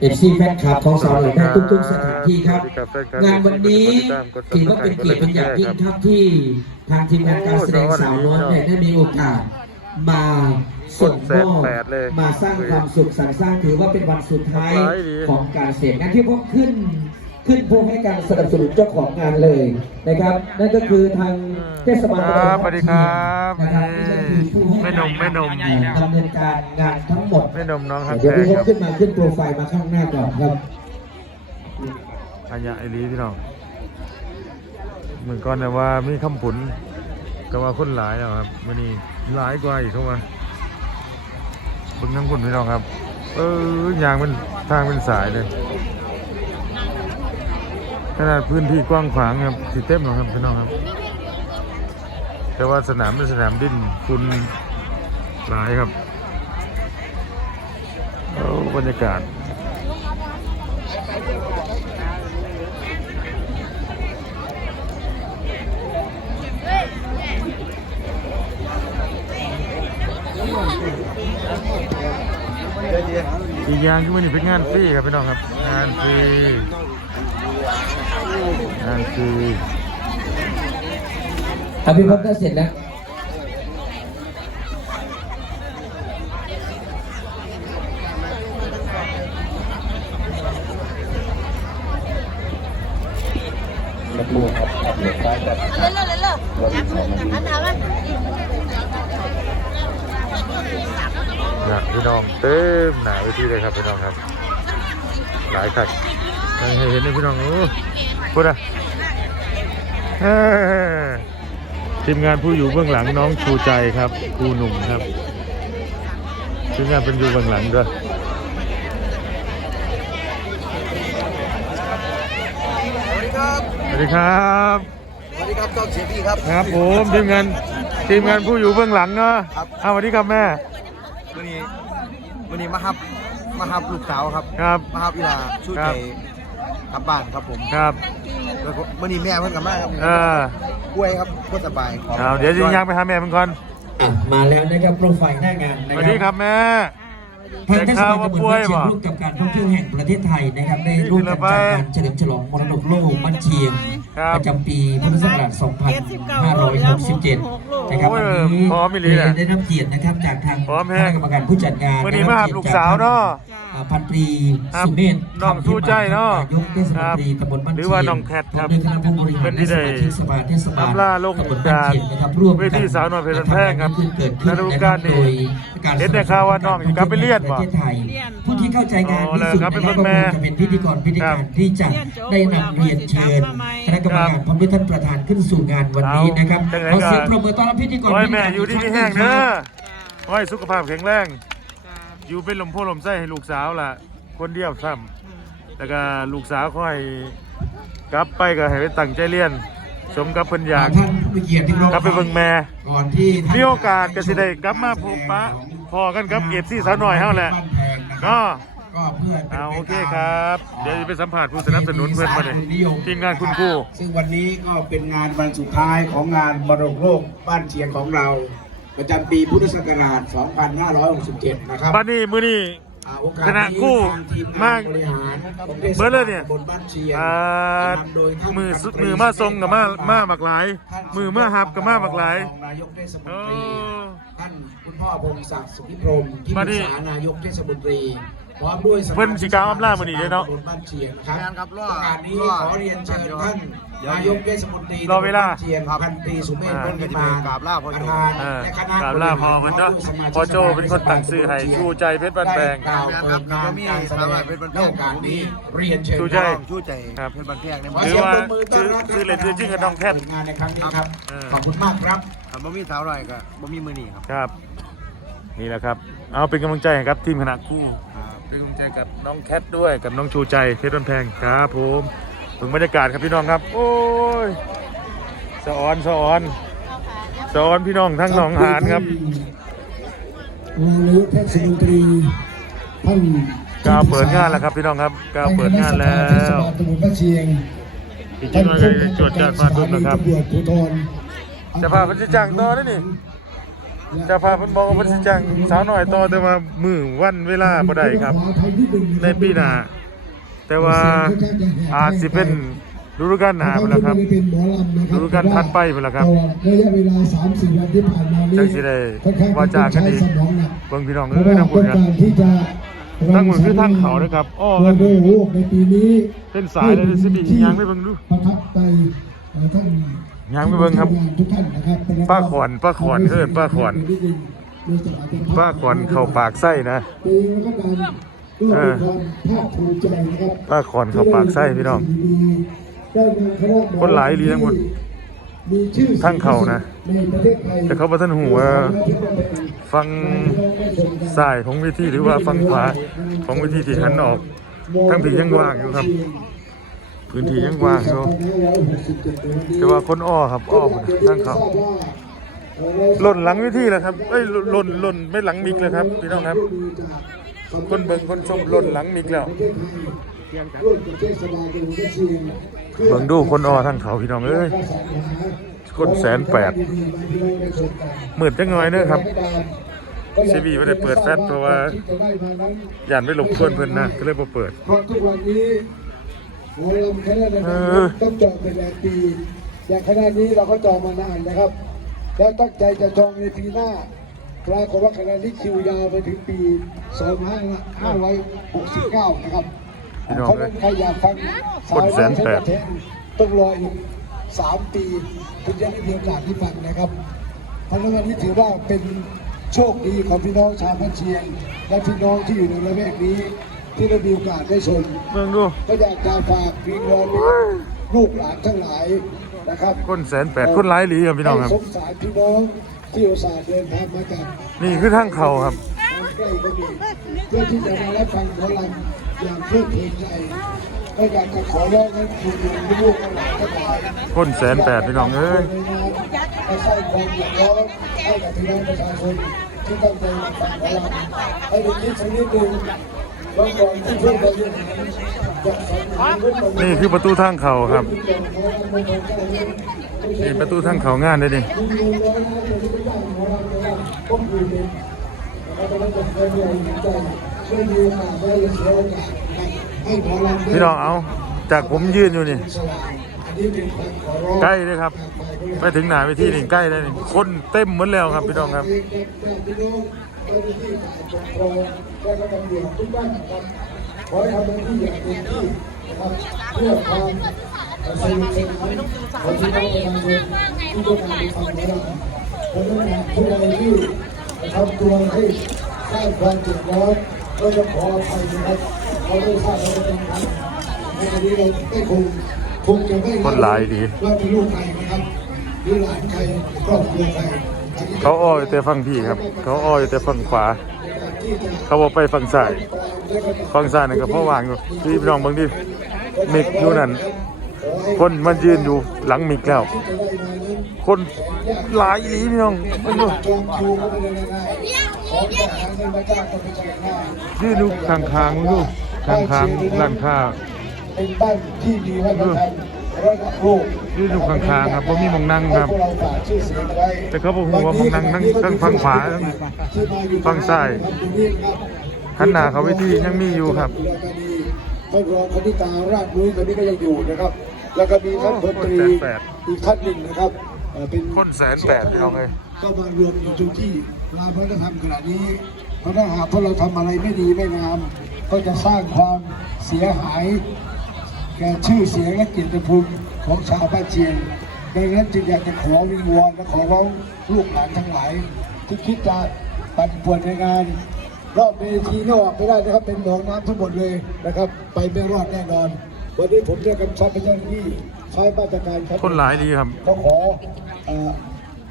เอฟซีแฟนคลับของสาวหน่อยได้ทุกๆสถานที่ครับ งานวันนี้ถือว่าเป็นเกียรติเป็นอย่างยิ่งครับที่ทางทีมงานการแสดงสาวน้อยเนี่ยได้มีโอกาสมาส่งมอบมาสร้างความสุขสรรค์สร้างถือว่าเป็นวันสุดท้ายของการเสร็จงานที่พวกขึ้น ขึ้นผู้ให้การสนับสนุนเจ้าของงานเลยนะครับ นั่นก็คือทางเทศบาลครับสวัสดีครับนะครับนี่นั่นคือผู้ให้แม่นมแม่นมดำเนินการงานทั้งหมดแม่นมน้องฮักเดี๋ยวแพพี่งพครับขึ้นมาขึ้นโปรไฟล์มาข้างหน้าก่อนครับอัญญาไอรีพี่น้องเหมือนก่อนนะว่ามีคำผุนก็ว่าคนหลายแล้วครับมันนี่หลายกว่าอีกเข้ามาเบึงน้ำผุนพี่น้องครับ เออยางมันทางเป็นสายเลย ขนาดพื้นที่กว้างขวางครับสิเต็มหรอครับพี่น้องครับ แต่ว่าสนามเป็นสนามดินคุณหลายครับเอาบรรยากาศอีกอย่างที่มันนี่เป็นงานฟรีครับพี่น้องครับ งานฟรี งานฟรีอภิพัฒน์ก็เสร็จแล้วกระโดดครับเร็วๆเร็วๆอันถามว่าอยากพี่น้องเต็มหนาเวทีเลยครับพี่น้องครับ หลายคัดยังให้เห็นเลยพี่น้องโอ้ พูดอะเฮ้ทีมงานผู้อยู่เบื้องหลังน้องชูใจครับครูหนุ่มครับทีมงานเป็นอยู่เบื้องหลังด้วยสวัสดีครับสวัสดีครับต้องเสียพี่ครับครับผมทีมงานทีมงานผู้อยู่เบื้องหลังเนาะครับเอาสวัสดีครับแม่วันนี้วันนี้มาฮับมาฮับลูกสาวครับครับมาฮับอีลาช่วยครัใจบ กลับบ้านครับผมครับแล้วก็วันนี้แม่เพิ่นกลับมาครับเออป่วยครับก็สบายขเอาเดี๋ยวจะยังไปหาแม่มันก่อน อะมาแล้วนะครับโปรไฟล์หน้างานสนะวัสคดีครัรับแม่ ทางเทศบาลตำบลได้ข่าวว่าป่วบ้ายนเชียงบ่ร่วมกับการท่องเที่ยวแห่งประเทศไทยนะครับได้ร่วมกันจัดงานเฉลิมฉลองมรดกโลกบ้านเชียงครับประจำปีพุทธศักราช 2567 นะครับโอ้วัยนนี้พร้อมอีหลีน่ะได้รับเกียรตินะครับจากทางพร้อมคแฮะณะกรรมการผู้จัดงานวันนี้ได้มารับหาเกียรติลูกสาวเนาะอ่าพันตรีครับสุเมธน้องชูใจเนาะนายกเทศมนตรีตำบลบ้านหรืเชียอว่าน้องแคทครับโดยคณะผู้บริหารเป็นที่ได้และสมาชิกสภาเทศบาลอำลาโลกตำบลบ้านเชียงนะครับร่วมกันเวทีสาวน้อยเพชรบ้านแพงครับเกิดขึ้นฤดูกาลนี้โดยการเห็นได้ข่าวว่าน้องอยู่กลับไปเรียนบ่ประเทศไทย ผู้ที่เข้าใจงานอ๋อที่สุดเลยครับนะครับเป็นก็แม่คงจะเป็นพิธีกรพิธีครัการบที่จะได้นำเรียนเชิญคณะกรรมการพร้อมด้วยท่านประธานขึ้นสู่งานวันนี้นะครับเอาขอเสียงปรบมือต้อนรับพิธีกรโอ้ยพิธีแม่การอยู่ดีมีแห้งเด้อโอ้ยสุขภาพแข็งแรง อยู่เป็นลมโพลมไส้ให้ลูกสาวล่ะ คนเดียวซ้ำแล้วก็ลูกสาวค่อยกลับไปก็ให้ไปตั้งใจเรียน สมกับเพิ่นอยากท่านผู้เกียรติที่เคารพกลับไปเบิ่งแม่ก่อนที่ท่นมีโอกาสก็สิได้กลับมาพบปะ พอกันกับเอฟซีสาวหน่อยเฮาแหละก็ก็เพื่อป็นเอาไปโอเคตมครับ เดี๋ยวจะไปสัมผัสผู้สนับสนุนเพื่อนมาเลยทีมงานคุณครูซึ่งวันนี้ก็เป็นงานวันสุดท้ายของงานมรดกโลกบ้านเชียงของเรา ประจำปีพุทธศักราช 2567 นะครับบ้านนี้มื้อนี้อ่าโอกาส คณะคู่ทางทีมมางานบริหารของเทศเบิดเลยเนี่ยบนบ้านเชียงอ่านำโดยท่านมือตรีมือมาทรงกับมามาหมักหลายท่านมือมาหับกับมาหมักหลายรองนายกเทศมนโอ้ตรีท่านคุณพ่อพงศักดิ์สุพิพรหมที่ปมารึดิกษานายกเทศมนตรี พร้อมด้วยสมาชิกเพิ่นสิกล่าวอำลามื้อนี้เด้อเนาะตำบลบ้านเชียงนะครับงานครับรอโอกาสนี้รอ ขอเรียนเชิญท่านนายกเทศมนตรีรอเวลาเชียงพันตรีสุเมธอ่าเพิ่นก็จะมากราบลาพ่อโจเออและคณะกราบลาพ่อมันเนาะพ่อโจ้เป็นคนตั้งชื่อให้ชูใจเพชรบ้านแปลงได้กล่าวเปิดงานการแสดงในโอกาสนี้เรียนเชิญชูใจน้องชูใจครับ เพื่อนบ้านแพงในขบ้าอนเสียงปรบมือต้อนรับชื่อชื่อเล่นชื่อจริงกับน้องแคทเปิดงานในครั้งนี้ครับเออขอบคุณมากครับถ้าบ่มีสาวหน่อยก็บ่มีมือนี่ครับ ครับ นี่แหละครับ เอาเป็นกำลังใจให้ครับทีมคณะคู่ครับ เป็นกำลังใจกับน้องแคทด้วยกับน้องชูใจเพชรบ้านแพงครับผมถึงบรรยากาศครับพี่น้องครับ โอ้ยสะออนสะออนสะออนพี่น้องทั้งหนองหานครับนายกเทศมนตรีท่านกาวเปิดงานแล้วครับพี่น้องครับกาวเปิดงานแล้วตำบลบ้านเชียงอีกทีหน่อยก็จะจวดจัดมาทุกนะครับตำรวจภูธรจะพาเพันจะจ้างต่อได้นี่เจะพาเพิ่นบอกว่าเพิ่นสิจ้างสาวน้อยต่อแต่ว่ามื้อวันเวลาบ่ได้ครับ ในปีหน้าแต่ว่าอาจสิเป็นฤดูกาลหน้าพุ่นล่ะครับเป็นหมอลำนะครับฤดูกาลถัดไปพุ่นล่ะครับตลอดระยะเวลา3 4วันที่ผ่านมานี้จังสิได้ค่อนข้างว่าจ้ากันอีกใช้สมองหนักเบิ่งพี่น้องเพเอ้ราะยว่าทั้งต้พุ่อนงครับการที่จะทั้งหมดคือทางเขานะครับอ้อเราด้วยโลกในปีนี้เป็นสายเลยสิบียางไปเบิ่งดูประทับใจเอ่อท่าน ยางไปเบิ่งครับทุกท่านนะครับป้าขวัญป้าขวัญเอิ้นป้าขวัญป้าขวัญเข้าปากไส้นะปีนี้ก็การก็มีความภาคภูมิใจนะครับป้าขวัญเข้าปากไส้พี่น้องได้นำคณะมอคนหลายอีหลีทั้งหมดมีชื่อทั้งเขานะในประเทศไทยแต่เขาบ่ทันหูว่าฟังซ้ายของเวทีหรือว่าฟังขวาของเวทีที่หันออกทั้งผียังว่างอยู่ครับ พื้นที่ยังว่างอยู่แต่ว่าคนอ้อครับอ้อหมดทั้งเขาหล่นหลังเวทีแล้วครับเอ้ยหล่นหล่นไม่หลังมิกเลยครับพี่น้องครับ คนเบิ่งคนชมหล่นหลังมิกแล้วเบิ่งดูคนอ้อทั้งเขาพี่น้องเอ้ยคนแสนแปดหมืดจังหน่อยเด้อครับซีบีไม่ได้เปิดแฟลชเพราะว่าย่านไม่หลบกวนเพิ่อนนะก็เลยบ่เปิดเพราะทุกวันนี้ หมอลำคณะนะคเอรับอต้องจองเป็นแรมปีอย่างคณะนี้เราก็จองมานานนะครับ แล้วตั้งใจจะจองในปีหน้าปรากฏว่าคณะนี้คิวยาวไปถึงปี 2569 นะครับพี่น้องเพราะฉะนั้นใครอยากฟังคนแสนแปดสายน้อยเพชรบ้านแพงต้องรออีก 3 ปีถึงจะได้มีโอกาสที่ฟังนะครับเพราะฉะนั้นวันนี้ถือว่าเป็นโชคดีของพี่น้องชาวพันเชียง และพี่น้องที่อยู่ในละแวกนี้ ที่ได้มีโอกาสได้ชมเบิ่งดูก็อยากจะฝากวิงวอนไปลูกหลานทั้งหลายนะครับคนแสนแปดคนหลายหลีครับพี่น้องครับให้สงสารพี่น้องที่อุตส่าห์เดินทางมาจากนี่คือทางเขาครับทางใกล้ก็มีเพื่อที่จะมารับฟังหมอลำอย่างเพลิดเพลินใจก็อยากจะขอร้องให้คุณลูกหลานทั้งหลายคนแสนแปดพี่น้องเอ้ยมาสร้างความเดือดร้อนให้กับพี่น้องประชาชนที่ตั้งใจมาฟังหมอลำให้ได้คิดสักนิดหนึ่งว่าก่อ นี่คือประตูทางเขาครับ นี่ประตูทางเขางานเลยนี่พี่น้องเอาจากผมยืนอยู่นี่ใกล้เลยครับ ไปถึงหนาเวทีนี่ใกล้เลยนี่คนเต็มหมดแล้วครับพี่น้องครับ ขอให้ทำหน้าที่อย่างเต็มที่นะครับเพื่อความสนุกสนานของพี่น้องประชาชนที่ต้องการฟังเราเพราะฉะนั้นผู้ใดที่ทำตัวให้สร้างความเดือดร้อนก็จะขออภัยนะครับเขาไม่ทราบว่าเป็นใครในวันนี้เราไม่คงคงจะไม่คนหลายดีว่าเป็นลูกใครนะครับหรือหลานใครครอบครัวใคร เขาอ้อยแต่ฝั่งพี่ครับ เขาอ้อยแต่ฝั่งขวา เขาบอกไปฝั่งซ้ายฝั่งซ้ายนี่ก็พราะวางอยู่ที่พี่น้องบางทีมิกอยู่นั่นคนมันยืนอยู่หลังมิกแล้ว คนหลายอีหลีพี่น้องเบิ่งดูยืนอยู่ข้างๆดูข้างๆร้านค้าเป็นบ้านที่มีวัฒนธรรมระดับโลก ยืนอยู่ข้างๆครับบ่มีหม่องนั่งครับให้พวกเราฝากชื่อเสียงไว้แต่เขาบอกว่าหม่องนั่งทั้งทั้งฝั่งขวาทั้งที่มาอยู่ฝั่งซ้ายครับตรงนี้ครับหันหน้าเขาไปที่ยังมีอยู่ครับท่านรองคณิตาราชนุ้ยตอนนี้ก็ยังอยู่นะครับ แล้วก็มีท่านพลตรีคนแสนแปดอีกท่านหนึ่งนะครับเอ่อเป็นคนแสนแปดพี่น้องเอ้ยก็มารวมอยู่ตรงที่ลานวัฒนธรรมขณะนี้เพราะถ้าหากพวกเราทำอะไรไม่ดีไม่งาม ก็จะสร้างความเสียหาย แก่ชื่อเสียงและเกียรติภูมิของชาวบ้านเชียงดังนั้นจึงอยากจะขอวิงวอนและขอร้องลูกหลานทั้งหลายที่คิดจะปั่นป่วนในงาน รอบเวทีนี่ออกไม่ได้นะครับ เป็นหนองน้ำทั้งหมดเลยนะครับ ไปไม่รอดแน่นอน วันนี้ผมได้กำชับไปเจ้าหน้าที่ใช้มาตรการครับคนหลายดีครับก็ขอเอ่อ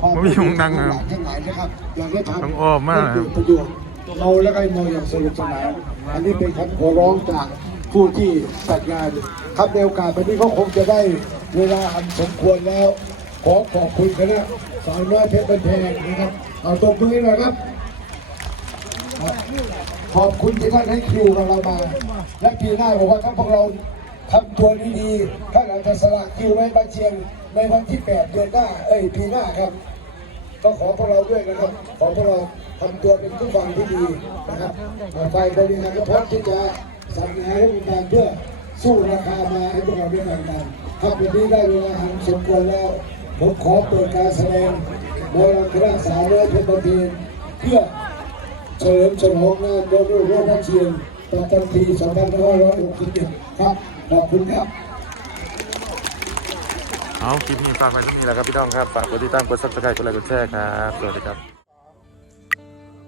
ความผมมีหมู่นั่งครับทั้งหลายนะครับอยากให้ทำต้องอ้อมมากให้เกิดประโยชน์เมาแล้วก็ให้เมาอย่างสนุกสนานอันนี้เป็นคำขอร้องจาก ผู้ที่จัดงานครับในโอกาสวันนี้ก็คงจะได้เวลาอันสมควรแล้ว ขอขอบคุณคณะสาวน้อยเพชรบันแพงนะครับ เอาตบมือให้หน่อยครับ ขอบคุณที่ท่านให้คิวกับเรามา และปีหน้าบอกว่าถ้าพวกเราทำตัวดีๆท่านอาจจะสละคิวไว้บางเชียง ในวันที่ 8 เดือนหน้า เอ้ยปีหน้าครับ ก็ขอพวกเราด้วยนะครับ ขอพวกเราทำตัวเป็นผู้ฟังที่ดีนะครับฝ่ายบริหารก็พร้อมที่จะ สั่งงานให้มีการเพื่อสู้ราคามาให้พวกเราได้ฟังกันครับวันนี้ได้เวลาอันสมควรแล้ว ผมขอเปิดการแสดงโบราณคณะสาวร้อยเพชรประเทศเพื่อเฉลิมฉลองงานโดยร่วมพันเชียนประจำปี2567 ครับ ขอบคุณครับเอาคลิปนี้ฝากไว้ที่นี่แหละครับพี่น้องครับ ฝากกดติดตาม กดซับสไครต์กดไลค์ กดแชร์ครับ สวัสดีครับ